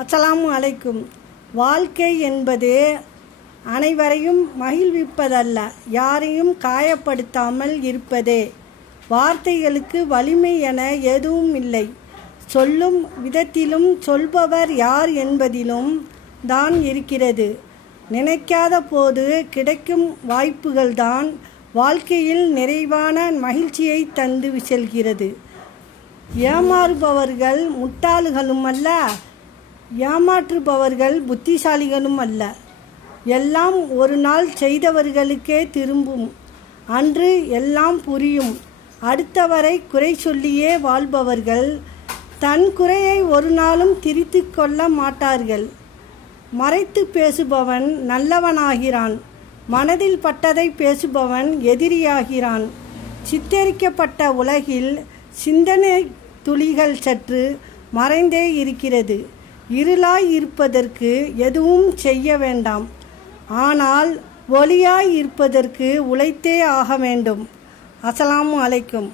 அஸ்ஸலாமு அலைக்கும். வாழ்க்கை என்பது அனைவரையும் மகிழ்விப்பதல்ல, யாரையும் காயப்படுத்தாமல் இருப்பதே. வார்த்தைகளுக்கு வலிமை என எதுவும் இல்லை. சொல்லும் விதத்திலும் சொல்பவர் யார் என்பதிலும் தான் இருக்கிறது. நினைக்காத போது கிடைக்கும் வாய்ப்புகள்தான் வாழ்க்கையில் நிறைவான மகிழ்ச்சியை தந்து செல்கிறது. ஏமாறுபவர்கள் முட்டாள்களும் அல்ல, ஏமாற்றுபவர்கள் புத்திசாலிகளும் அல்ல. எல்லாம் ஒரு நாள் செய்தவர்களுக்கே திரும்பும். அன்று எல்லாம் புரியும். அடுத்தவரை குறை சொல்லியே வாழ்பவர்கள் தன் குறையை ஒரு நாளும் திரித்து கொள்ள மாட்டார்கள். மறைத்து பேசுபவன் நல்லவனாகிறான், மனதில் பட்டதை பேசுபவன் எதிரியாகிறான். சித்தரிக்கப்பட்ட உலகில் சிந்தனை துளிகள் சற்று மறைந்தே இருக்கிறது. இருளாய் இருப்பதற்கு எதுவும் செய்ய வேண்டாம், ஆனால் ஒளியாய் இருப்பதற்கு உழைத்தே ஆக வேண்டும். அஸ்ஸலாமு அலைக்கும்.